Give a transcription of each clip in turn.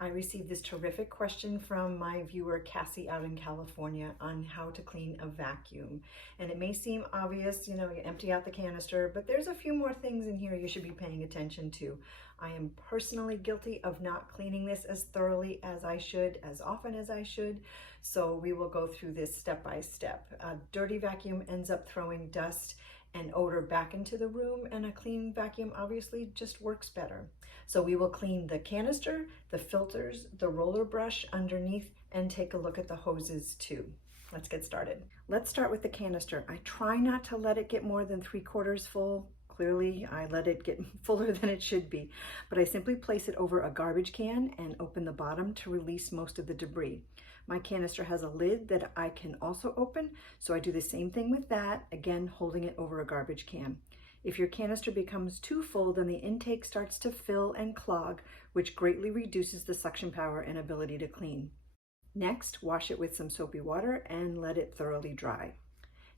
I received this terrific question from my viewer Cassie out in California on how to clean a vacuum. And it may seem obvious, you empty out the canister, but there's a few more things in here you should be paying attention to. I am personally guilty of not cleaning this as thoroughly as I should, as often as I should. So we will go through this step by step. A dirty vacuum ends up throwing dust and odor back into the room, and a clean vacuum obviously just works better. So we will clean the canister, the filters, the roller brush underneath, and take a look at the hoses too. Let's get started. Let's start with the canister. I try not to let it get more than 3/4 full. Clearly, I let it get fuller than it should be, but I simply place it over a garbage can and open the bottom to release most of the debris. My canister has a lid that I can also open, so I do the same thing with that, again holding it over a garbage can. If your canister becomes too full, then the intake starts to fill and clog, which greatly reduces the suction power and ability to clean. Next, wash it with some soapy water and let it thoroughly dry.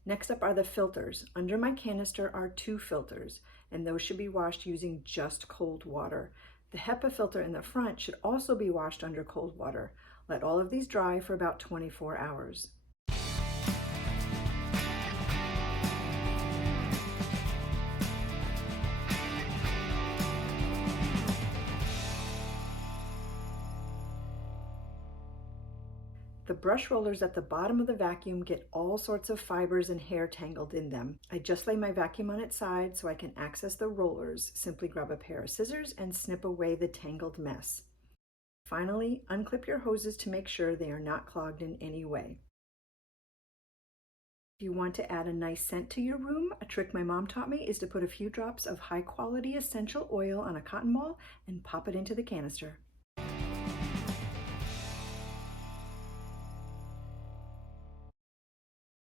Next up are the filters. Under my canister are 2 filters, and those should be washed using just cold water. The HEPA filter in the front should also be washed under cold water. Let all of these dry for about 24 hours. The brush rollers at the bottom of the vacuum get all sorts of fibers and hair tangled in them. I just lay my vacuum on its side so I can access the rollers. Simply grab a pair of scissors and snip away the tangled mess. Finally, unclip your hoses to make sure they are not clogged in any way. If you want to add a nice scent to your room, a trick my mom taught me is to put a few drops of high-quality essential oil on a cotton ball and pop it into the canister.